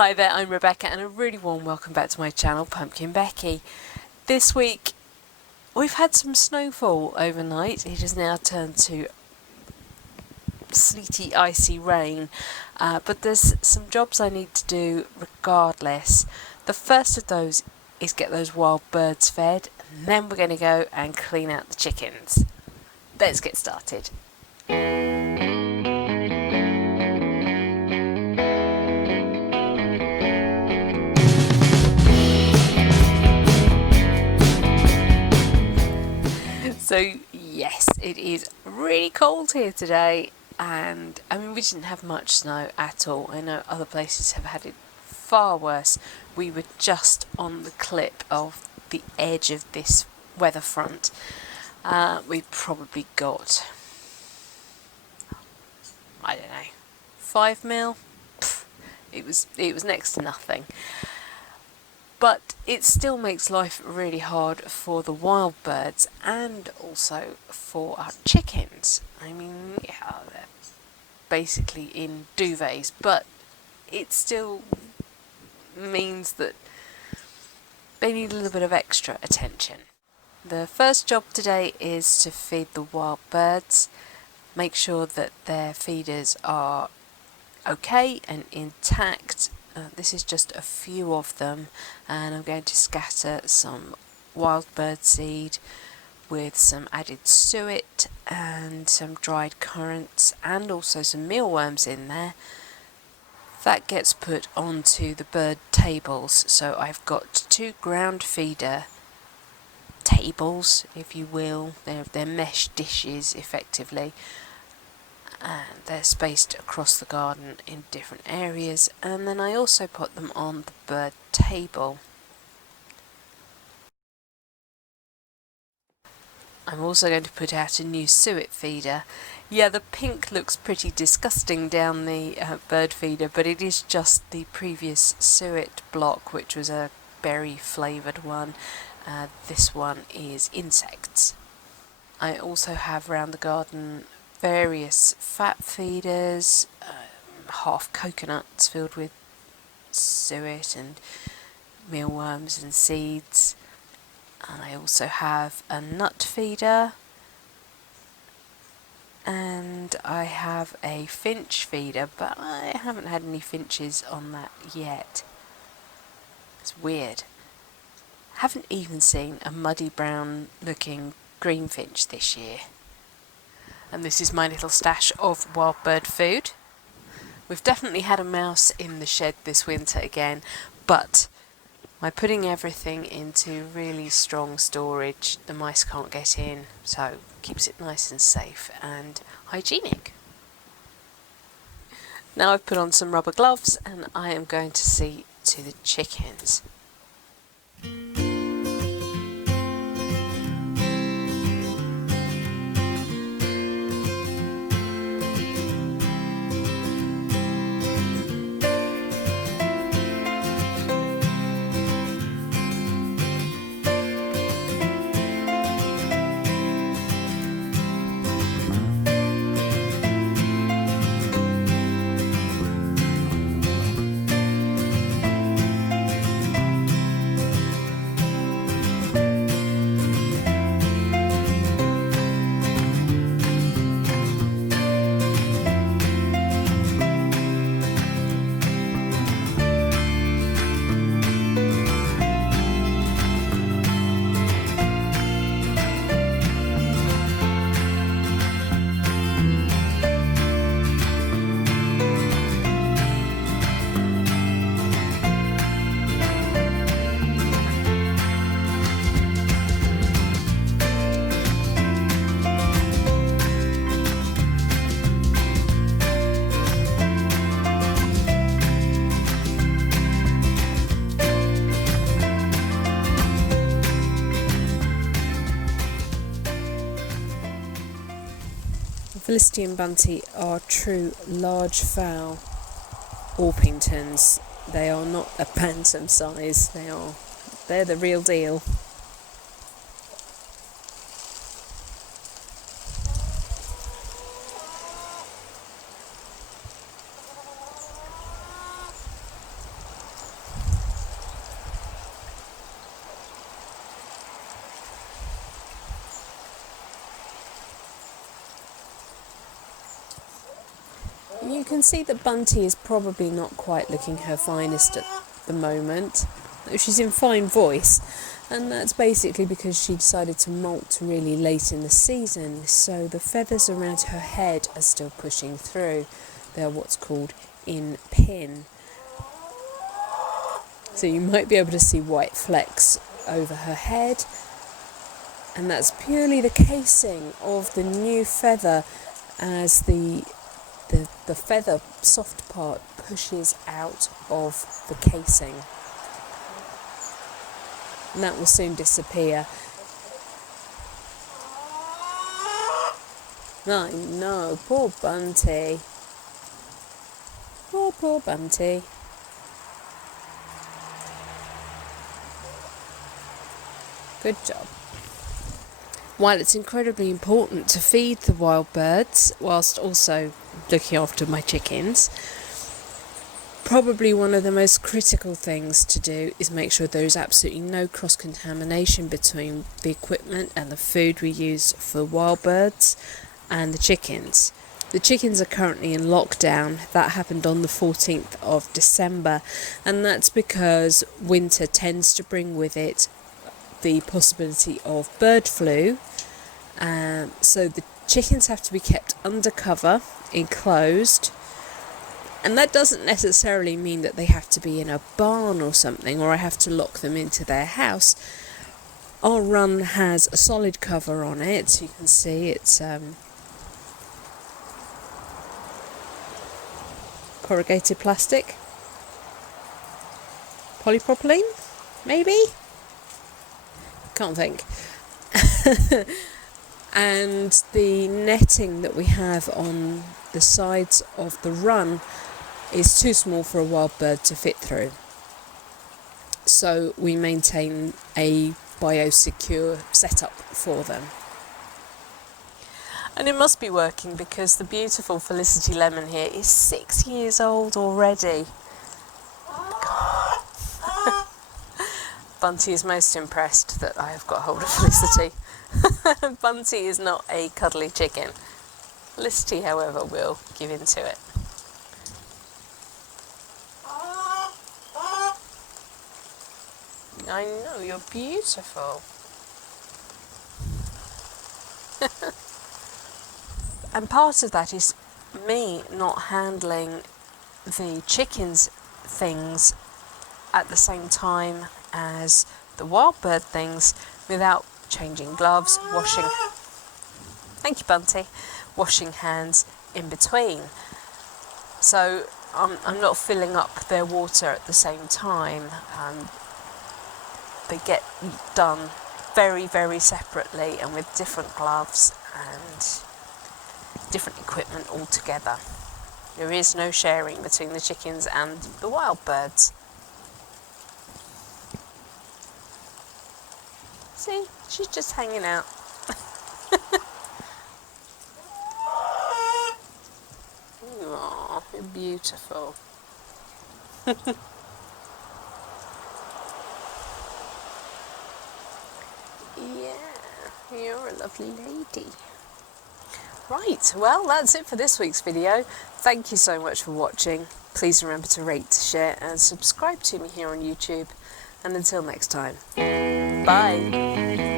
Hi there, I'm Rebecca and a really warm welcome back to my channel, PumpkinBecki. This week we've had some snowfall overnight. It has now turned to sleety, icy rain, but there's some jobs I need to do regardless. The first of those is get those wild birds fed, and then we're going to go and clean out the chickens. Let's get started. So yes, it is really cold here today, and I mean we didn't have much snow at all. I know other places have had it far worse. We were just on the clip of the edge of this weather front. We probably got, I don't know, 5 mil. It was next to nothing. But it still makes life really hard for the wild birds and also for our chickens. I mean, yeah, they're basically in duvets, but it still means that they need a little bit of extra attention. The first job today is to feed the wild birds, make sure that their feeders are okay and intact. This is just a few of them, and I'm going to scatter some wild bird seed with some added suet and some dried currants and also some mealworms in there. That gets put onto the bird tables, so I've got 2 ground feeder tables, if you will. They're mesh dishes effectively, and they're spaced across the garden in different areas, and then I also put them on the bird table. I'm also going to put out a new suet feeder. Yeah, the pink looks pretty disgusting down the bird feeder, but it is just the previous suet block, which was a berry flavoured one. This one is insects. I also have around the garden various fat feeders, half coconuts filled with suet and mealworms and seeds, and I also have a nut feeder, and I have a finch feeder, but I haven't had any finches on that yet. It's weird. Haven't even seen a muddy brown looking greenfinch this year. And this is my little stash of wild bird food. We've definitely had a mouse in the shed this winter again, but by putting everything into really strong storage, the mice can't get in, so keeps it nice and safe and hygienic. Now I've put on some rubber gloves and I am going to see to the chickens. Philistine Bunty are true large fowl Orpingtons. They are not a bantam size, they're the real deal. can see that Bunty is probably not quite looking her finest at the moment. She's in fine voice, and that's basically because she decided to molt really late in the season, so the feathers around her head are still pushing through. They're what's called in pin. So you might be able to see white flecks over her head, and that's purely the casing of the new feather as the feather soft part pushes out of the casing. And that will soon disappear. I know, poor Bunty. Poor Bunty. Good job. While it's incredibly important to feed the wild birds, whilst also looking after my chickens, probably one of the most critical things to do is make sure there is absolutely no cross-contamination between the equipment and the food we use for wild birds and the chickens. The chickens are currently in lockdown. That happened on the 14th of December, and that's because winter tends to bring with it the possibility of bird flu. So the chickens have to be kept under cover, enclosed, and that doesn't necessarily mean that they have to be in a barn or something, or I have to lock them into their house. Our run has a solid cover on it, so you can see it's corrugated plastic, polypropylene, maybe? Can't think. And the netting that we have on the sides of the run is too small for a wild bird to fit through. So we maintain a biosecure setup for them. And it must be working because the beautiful Felicity Lemon here is 6 years old already. Bunty is most impressed that I have got hold of Felicity. Bunty is not a cuddly chicken. Felicity, however, will give in to it. I know, you're beautiful. And part of that is me not handling the chickens' things at the same time as the wild bird things without changing gloves, washing, thank you Bunty, washing hands in between. So I'm not filling up their water at the same time. They get done very, very separately and with different gloves and different equipment altogether. There is no sharing between the chickens and the wild birds. See, she's just hanging out. Aww, you're beautiful. Yeah, you're a lovely lady. Right, well, that's it for this week's video. Thank you so much for watching. Please remember to rate, share and subscribe to me here on YouTube. And until next time, bye.